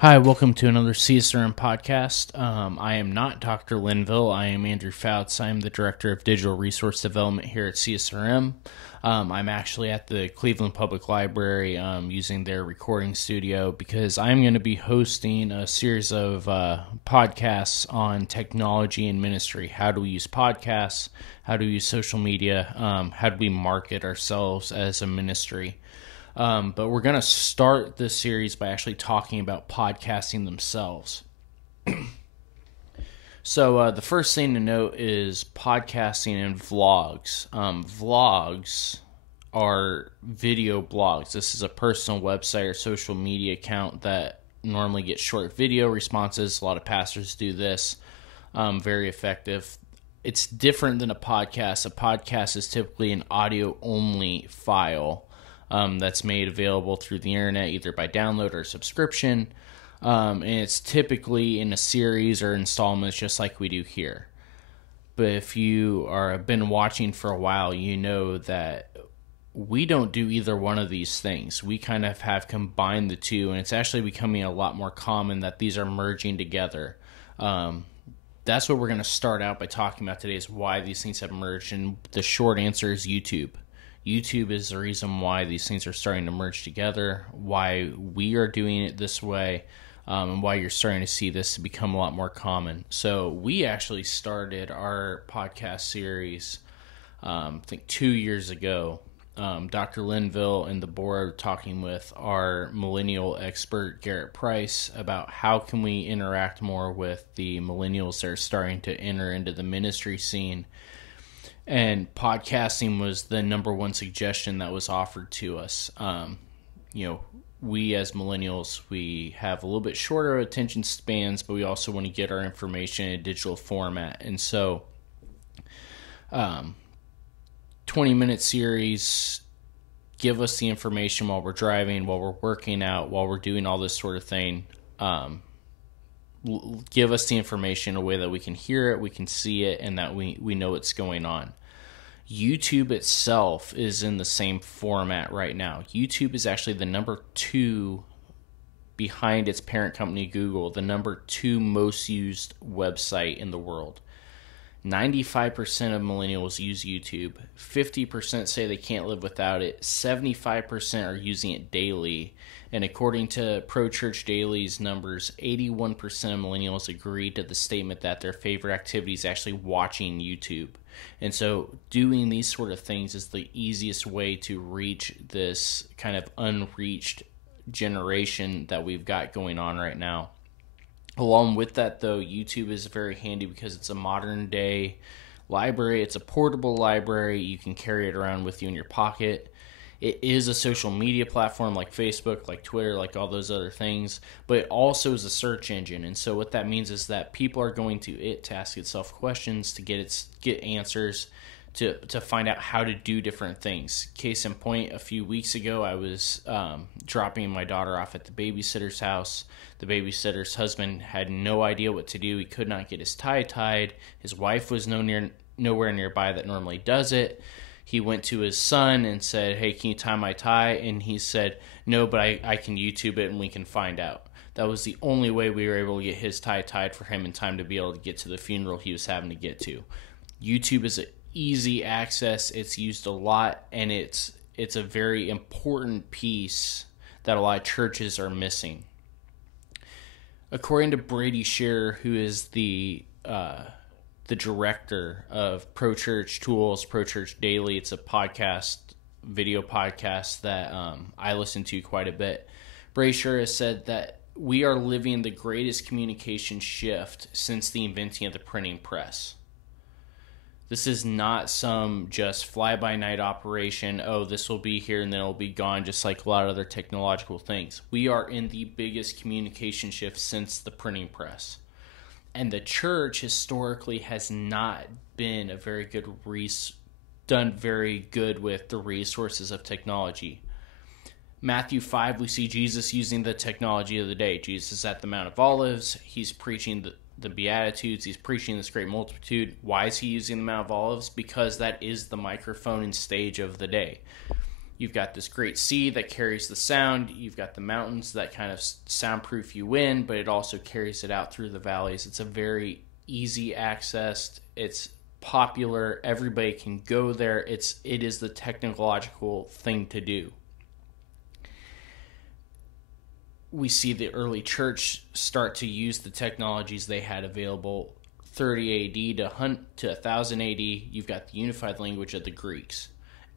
Hi, welcome to another CSRM podcast. I am not Dr. Linville. I am Andrew Fouts. I am the Director of Digital Resource Development here at CSRM. I'm actually at the Cleveland Public Library using their recording studio because I'm going to be hosting a series of podcasts on technology and ministry. How do we use podcasts? How do we use social media? How do we market ourselves as a ministry? But we're going to start this series by actually talking about podcasting themselves. So the first thing to note is podcasting and vlogs. Vlogs are video blogs. This is a personal website or social media account that normally gets short video responses. A lot of pastors do this. Very effective. It's different than a podcast. A podcast is typically an audio-only file that's made available through the internet, either by download or subscription. And it's typically in a series or installments, just like we do here. But if you have been watching for a while, you know that we don't do either one of these things. We kind of have combined the two, and it's actually becoming a lot more common that these are merging together. That's what we're going to start out by talking about today, is why these things have merged. And the short answer is YouTube. YouTube is the reason why these things are starting to merge together, why we are doing it this way, and why you're starting to see this become a lot more common. So we actually started our podcast series, I think 2 years ago. Dr. Linville and the board talking with our millennial expert, Garrett Price, about how can we interact more with the millennials that are starting to enter into the ministry scene. And podcasting was the number one suggestion that was offered to us. We as millennials, we have a little bit shorter attention spans, but we also want to get our information in a digital format. And so 20-minute series give us the information while we're driving, while we're working out, while we're doing all this sort of thing. Give us the information in a way that we can hear it, we can see it, and that we know what's going on. YouTube itself is in the same format right now. YouTube is actually the number 2 behind its parent company, Google, the number 2 most used website in the world. 95% of millennials use YouTube. 50% say they can't live without it. 75% are using it daily. And according to Pro Church Daily's numbers, 81% of millennials agree to the statement that their favorite activity is actually watching YouTube. And so doing these sort of things is the easiest way to reach this kind of unreached generation that we've got going on right now. Along with that, though, YouTube is very handy because it's a modern-day library. It's a portable library. You can carry it around with you in your pocket. It is a social media platform like Facebook, like Twitter, like all those other things, but it also is a search engine. And so what that means is that people are going to it to ask itself questions, to get answers, to find out how to do different things. Case in point, a few weeks ago, I was dropping my daughter off at the babysitter's house. The babysitter's husband had no idea what to do. He could not get his tie tied. His wife was nowhere nearby that normally does it. He went to his son and said, "Hey, can you tie my tie?" And he said, "No, but I can YouTube it and we can find out." That was the only way we were able to get his tie tied for him in time to be able to get to the funeral he was having to get to. YouTube is an easy access. It's used a lot, and it's a very important piece that a lot of churches are missing. According to Brady Scherer, who is the director of Pro Church Tools, Pro Church Daily, it's a video podcast that I listen to quite a bit. Brady Scherer has said that we are living the greatest communication shift since the inventing of the printing press. This is not some just fly-by-night operation. Oh, this will be here and then it'll be gone, just like a lot of other technological things. We are in the biggest communication shift since the printing press. And the church historically has not been done very good with the resources of technology. Matthew 5, we see Jesus using the technology of the day. Jesus is at the Mount of Olives. He's preaching the Beatitudes. He's preaching this great multitude. Why is he using the Mount of Olives? Because that is the microphone and stage of the day. You've got this great sea that carries the sound. You've got the mountains that kind of soundproof you in, but it also carries it out through the valleys. It's a very easy accessed. It's popular. Everybody can go there. It is the technological thing to do. We see the early church start to use the technologies they had available 30 AD to 1000 AD. You've got the unified language of the Greeks.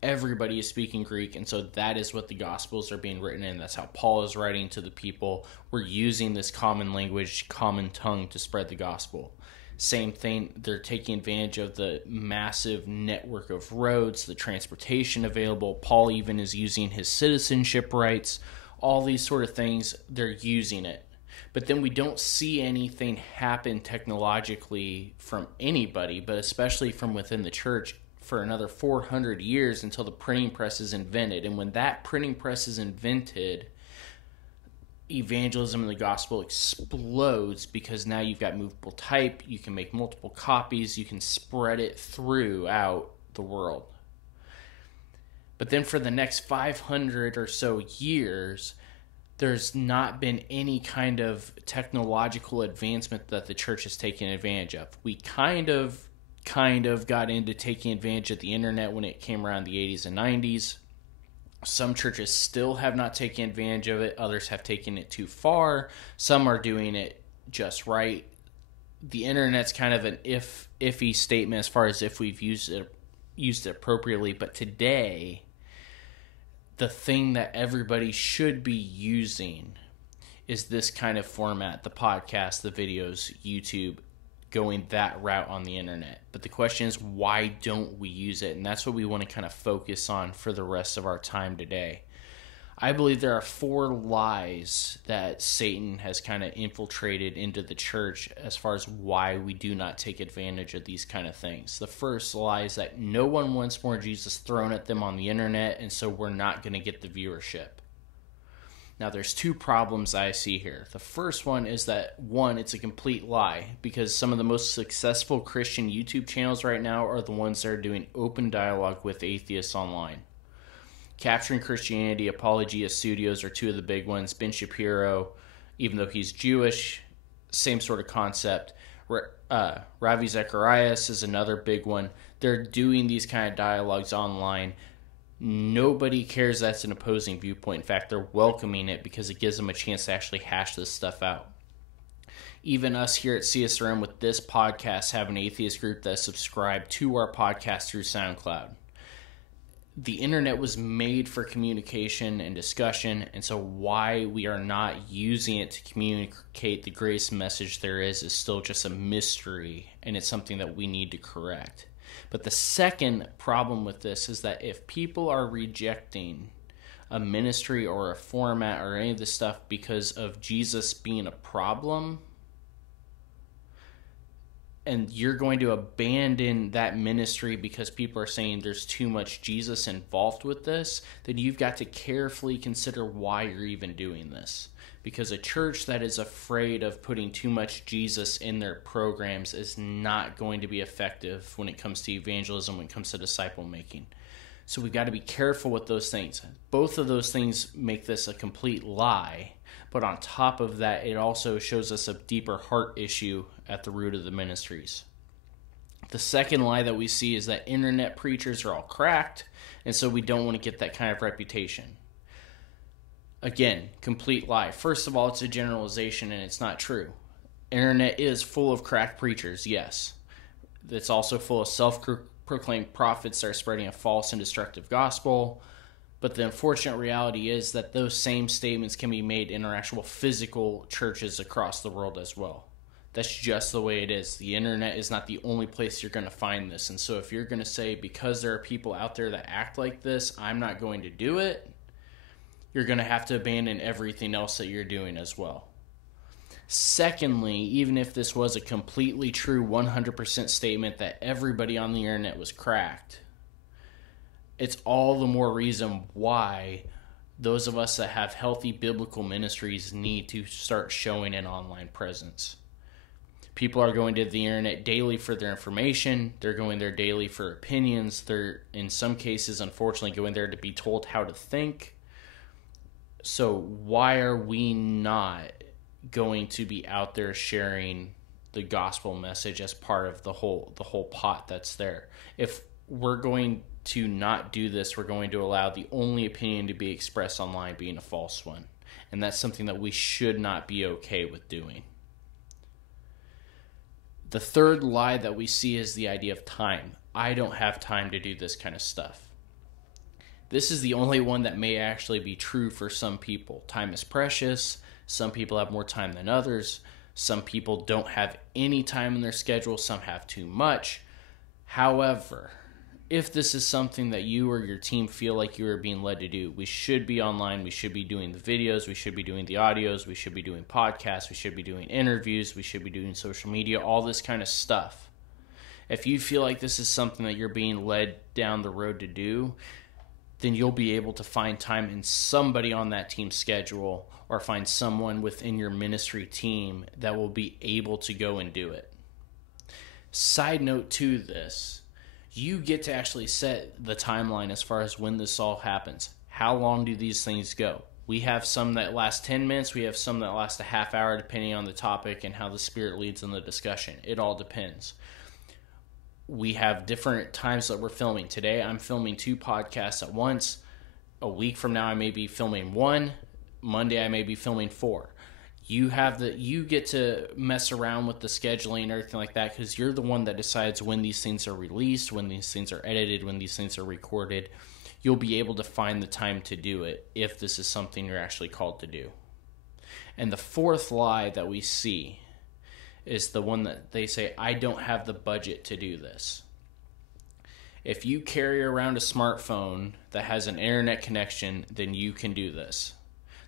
Everybody is speaking Greek, and so that is what the Gospels are being written in. That's how Paul is writing to the people. We're using this common language, common tongue to spread the gospel. Same thing, they're taking advantage of the massive network of roads, the transportation available. Paul even is using his citizenship rights. All these sort of things, they're using it. But then we don't see anything happen technologically from anybody, but especially from within the church, for another 400 years until the printing press is invented. And when that printing press is invented, evangelism and the gospel explodes, because now you've got movable type, you can make multiple copies, you can spread it throughout the world. But then for the next 500 or so years, there's not been any kind of technological advancement that the church has taken advantage of. We kind of got into taking advantage of the internet when it came around the 80s and 90s. Some churches still have not taken advantage of it. Others have taken it too far. Some are doing it just right. The internet's kind of an iffy statement as far as if we've used it appropriately. But today, the thing that everybody should be using is this kind of format: the podcast, the videos, YouTube, going that route on the internet. But the question is, why don't we use it? And that's what we want to kind of focus on for the rest of our time today. I believe there are 4 lies that Satan has kind of infiltrated into the church as far as why we do not take advantage of these kind of things. The first lie is that no one wants more Jesus thrown at them on the internet, and so we're not going to get the viewership. Now, there's 2 problems I see here. The first one is that, one, it's a complete lie, because some of the most successful Christian YouTube channels right now are the ones that are doing open dialogue with atheists online. Capturing Christianity, Apologia Studios are 2 of the big ones. Ben Shapiro, even though he's Jewish, same sort of concept. Ravi Zacharias is another big one. They're doing these kind of dialogues online. Nobody cares that's an opposing viewpoint. In fact, they're welcoming it because it gives them a chance to actually hash this stuff out. Even us here at CSRM with this podcast have an atheist group that subscribe to our podcast through SoundCloud. The internet was made for communication and discussion, and so why we are not using it to communicate the greatest message there is still just a mystery, and it's something that we need to correct. But the second problem with this is that if people are rejecting a ministry or a format or any of this stuff because of Jesus being a problem, and you're going to abandon that ministry because people are saying there's too much Jesus involved with this, then you've got to carefully consider why you're even doing this. Because a church that is afraid of putting too much Jesus in their programs is not going to be effective when it comes to evangelism, when it comes to disciple making. So we've got to be careful with those things. Both of those things make this a complete lie. But on top of that, it also shows us a deeper heart issue at the root of the ministries. The second lie that we see is that internet preachers are all cracked, and so we don't want to get that kind of reputation. Again, complete lie. First of all, it's a generalization and it's not true. Internet is full of cracked preachers, yes. It's also full of self-proclaimed prophets that are spreading a false and destructive gospel. But the unfortunate reality is that those same statements can be made in our actual physical churches across the world as well. That's just the way it is. The internet is not the only place you're going to find this. And so if you're going to say, because there are people out there that act like this, I'm not going to do it, you're going to have to abandon everything else that you're doing as well. Secondly, even if this was a completely true 100% statement that everybody on the internet was cracked, it's all the more reason why those of us that have healthy biblical ministries need to start showing an online presence. People are going to the internet daily for their information. They're going there daily for opinions. They're, in some cases, unfortunately, going there to be told how to think. So why are we not going to be out there sharing the gospel message as part of the whole pot that's there? If we're going to not do this, we're going to allow the only opinion to be expressed online being a false one. And that's something that we should not be okay with doing. The third lie that we see is the idea of time. I don't have time to do this kind of stuff. This is the only one that may actually be true for some people. Time is precious. Some people have more time than others. Some people don't have any time in their schedule. Some have too much. However, if this is something that you or your team feel like you are being led to do, we should be online. We should be doing the videos. We should be doing the audios. We should be doing podcasts. We should be doing interviews. We should be doing social media, all this kind of stuff. If you feel like this is something that you're being led down the road to do, then you'll be able to find time in somebody on that team's schedule or find someone within your ministry team that will be able to go and do it. Side note to this, you get to actually set the timeline as far as when this all happens. How long do these things go? We have some that last 10 minutes. We have some that last a half hour, depending on the topic and how the Spirit leads in the discussion. It all depends. We have different times that we're filming. Today, I'm filming 2 podcasts at once. A week from now, I may be filming 1. Monday, I may be filming 4. You get to mess around with the scheduling and everything like that because you're the one that decides when these things are released, when these things are edited, when these things are recorded. You'll be able to find the time to do it if this is something you're actually called to do. And the fourth lie that we see is the one that they say, I don't have the budget to do this. If you carry around a smartphone that has an internet connection, then you can do this.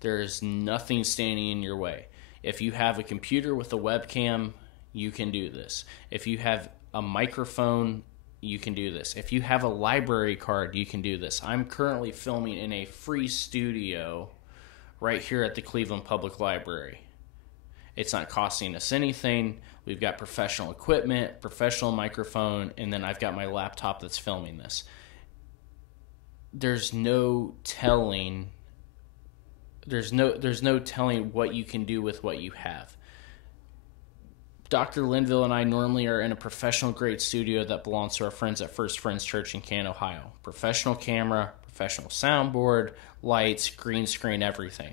There is nothing standing in your way. If you have a computer with a webcam, you can do this. If you have a microphone, you can do this. If you have a library card, you can do this. I'm currently filming in a free studio right here at the Cleveland Public Library. It's not costing us anything. We've got professional equipment, professional microphone, and then I've got my laptop that's filming this. There's no telling what you can do with what you have. Dr. Linville and I normally are in a professional grade studio that belongs to our friends at First Friends Church in Canton, Ohio. Professional camera, professional soundboard, lights, green screen, everything.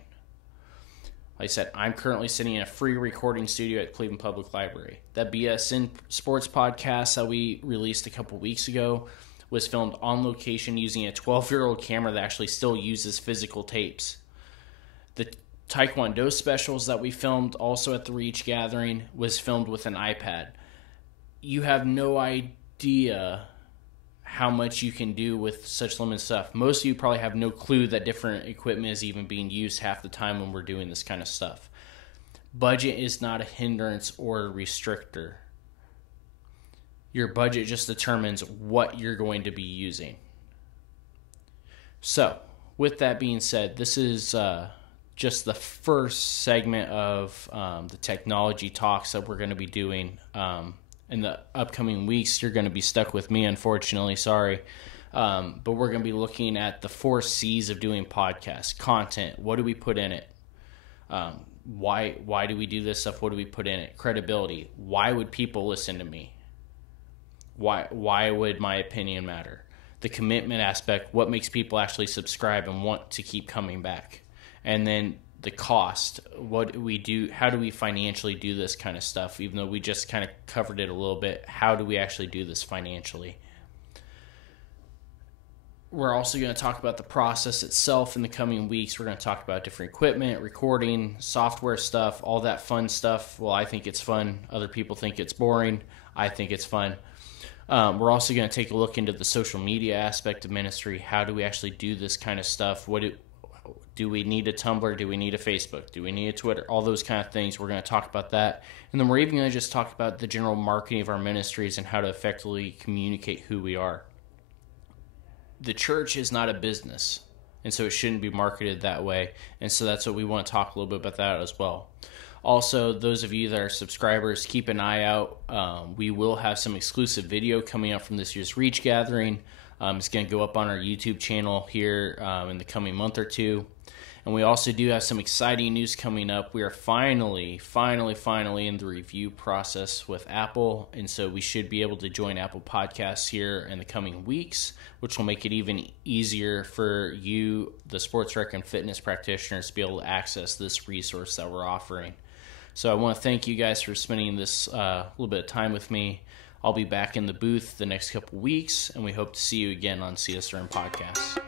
Like I said, I'm currently sitting in a free recording studio at Cleveland Public Library. That BSN Sports podcast that we released a couple weeks ago was filmed on location using a 12-year-old camera that actually still uses physical tapes. The Taekwondo specials that we filmed also at the Reach Gathering was filmed with an iPad. You have no idea how much you can do with such limited stuff. Most of you probably have no clue that different equipment is even being used half the time when we're doing this kind of stuff. Budget is not a hindrance or a restrictor. Your budget just determines what you're going to be using. So, with that being said, this is just the first segment of the technology talks that we're going to be doing. In the upcoming weeks, you're going to be stuck with me, unfortunately. Sorry. But we're going to be looking at the 4 C's of doing podcasts. Content. What do we put in it? Why do we do this stuff? What do we put in it? Credibility. Why would people listen to me? Why would my opinion matter? The commitment aspect. What makes people actually subscribe and want to keep coming back? And then the cost. What do we do? How do we financially do this kind of stuff? Even though we just kind of covered it a little bit, how do we actually do this financially? We're also going to talk about the process itself in the coming weeks. We're going to talk about different equipment, recording, software stuff, all that fun stuff. Well, I think it's fun. Other people think it's boring. I think it's fun. We're also going to take a look into the social media aspect of ministry. How do we actually do this kind of stuff? Do we need a Tumblr? Do we need a Facebook? Do we need a Twitter? All those kind of things. We're going to talk about that. And then we're even going to just talk about the general marketing of our ministries and how to effectively communicate who we are. The church is not a business, and so it shouldn't be marketed that way. And so that's what we want to talk a little bit about that as well. Also, those of you that are subscribers, keep an eye out. We will have some exclusive video coming up from this year's Reach Gathering. It's going to go up on our YouTube channel here in the coming month or two. And we also do have some exciting news coming up. We are finally in the review process with Apple. And so we should be able to join Apple Podcasts here in the coming weeks, which will make it even easier for you, the sports rec and fitness practitioners, to be able to access this resource that we're offering. So I want to thank you guys for spending this little bit of time with me. I'll be back in the booth the next couple weeks, and we hope to see you again on CSRM Podcasts.